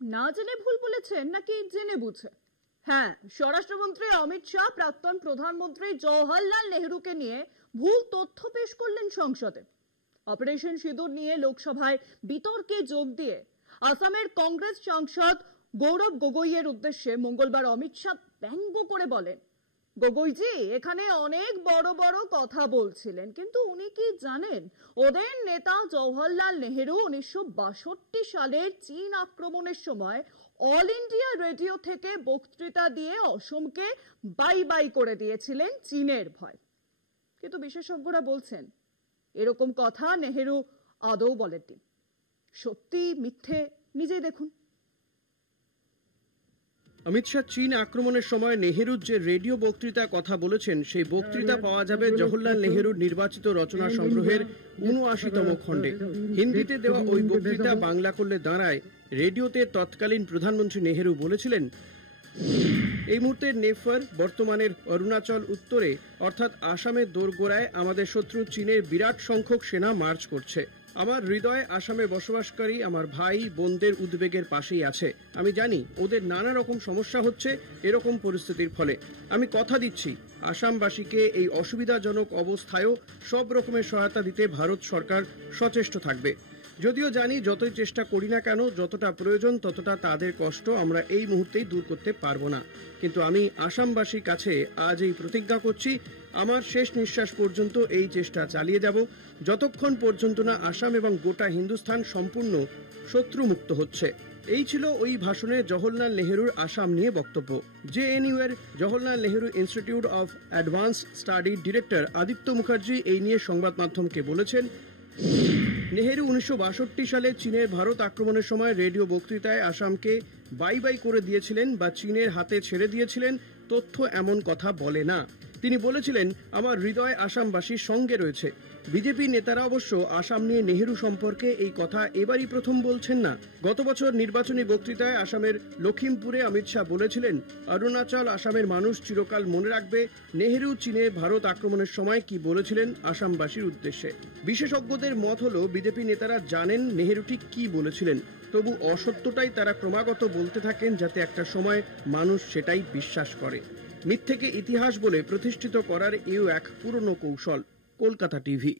না জেনে ভুল বলেছেন নাকি জেনে বুঝে? হ্যাঁ, স্বরাষ্ট্রমন্ত্রী অমিত শাহ প্রাক্তন প্রধানমন্ত্রী জওহরলাল নেহরুকে নিয়ে ভুল তথ্য পেশ করলেন সংসদে। অপারেশন সিঁদুর নিয়ে লোকসভায় বিতর্কে যোগ দিয়ে আসামের কংগ্রেস সাংসদ গৌরব গগৈয়ের উদ্দেশ্যে মঙ্গলবার অমিত শাহ ব্যঙ্গ করে বলেন, গগৈজি এখানে অনেক বড় বড় কথা বলছিলেন, কিন্তু উনি কি জানেন ওদের নেতা জওহরলাল নেহেরু 1962 সালের চীন আক্রমণের সময় অল ইন্ডিয়া রেডিও থেকে বক্তৃতা দিয়ে অসমকে বাই বাই করে দিয়েছিলেন চীনের ভয়। কিন্তু বিশেষজ্ঞরা বলছেন এরকম কথা নেহেরু আদৌ বলেননি। সত্যি মিথ্যে নিজেই দেখুন। অমিত শাহ চীন আক্রমণের সময় নেহেরুর যে রেডিও বক্তৃতা কথা বলেছেন সেই বক্তৃতা পাওয়া যাবে জওহরলাল নেহেরুর নির্বাচিত রচনা সংগ্রহের ৭৯তম খণ্ডে। হিন্দিতে দেওয়া ওই বক্তৃতা বাংলা করলে দাঁড়ায়, রেডিওতে তৎকালীন প্রধানমন্ত্রী নেহেরু বলেছিলেন, এই মুহূর্তে নেফার বর্তমানের অরুণাচল উত্তরে অর্থাৎ আসামের দোরগোড়ায় আমাদের শত্রু চীনের বিরাট সংখ্যক সেনা মার্চ করছে। আমার হৃদয় আসামে বসবাসকারী আমার ভাই বোনদের উদ্বেগের পাশেই আছে। আমি জানি ওদের নানা রকম সমস্যা হচ্ছে এরকম পরিস্থিতির ফলে। আমি কথা দিচ্ছি আসামবাসীকে এই অসুবিধাজনক অবস্থায়ও সব রকমের সহায়তা দিতে ভারত সরকার সচেষ্ট থাকবে। যদিও জানি যতই চেষ্টা করি না কেন, যতটা প্রয়োজন ততটা তাদের কষ্ট আমরা এই মুহূর্তেই দূর করতে পারবো না। কিন্তু আমি আসামবাসীর কাছে আজ এই প্রতিজ্ঞা করছি, আমার শেষ নিঃশ্বাস পর্যন্ত এই চেষ্টা চালিয়ে যাব, যতক্ষণ পর্যন্ত না আসাম এবং গোটা হিন্দুস্তান সম্পূর্ণ শত্রুমুক্ত হচ্ছে। এই ছিল ওই ভাষণে জওহরলাল নেহেরুর আসাম নিয়ে বক্তব্য। জেএনইউ এর Jawaharlal Nehru institute of advance স্টাডির ডিরেক্টর আদিত্য মুখার্জি এই নিয়ে সংবাদ মাধ্যমকে বলেছেন, নেহেরু 1962 সালে চীনের ভারত আক্রমণের সময় রেডিও বক্তৃতায় আসামকে বাই বাই করে দিয়েছিলেন বা চীনের হাতে ছেড়ে দিয়েছিলেন, তথ্য এমন কথা বলে না। তিনি বলেছিলেন, আমার হৃদয় আসামবাসীর সঙ্গে রয়েছে। বিজেপি নেতারা অবশ্য আসাম নিয়ে নেহেরু সম্পর্কে এই কথা এবারই প্রথম বলছেন না। গত বছর নির্বাচনী বক্তৃতায় আসামের লখিমপুরে অমিত শাহ বলেছিলেন, অরুণাচল আসামের মানুষ চিরকাল মনে রাখবে নেহেরু চীনে ভারত আক্রমণের সময় কি বলেছিলেন আসামবাসীর উদ্দেশ্যে। বিশেষজ্ঞদের মত হলো বিজেপি নেতারা জানেন নেহেরু ঠিক কি বলেছিলেন, তবু অসত্যটাই তারা ক্রমাগত বলতে থাকেন যাতে একটা সময় মানুষ সেটাই বিশ্বাস করে। মিথ্যেকে ইতিহাস বলে প্রতিষ্ঠিত করার এও এক পুরনো কৌশল। কলকাতা টিভি।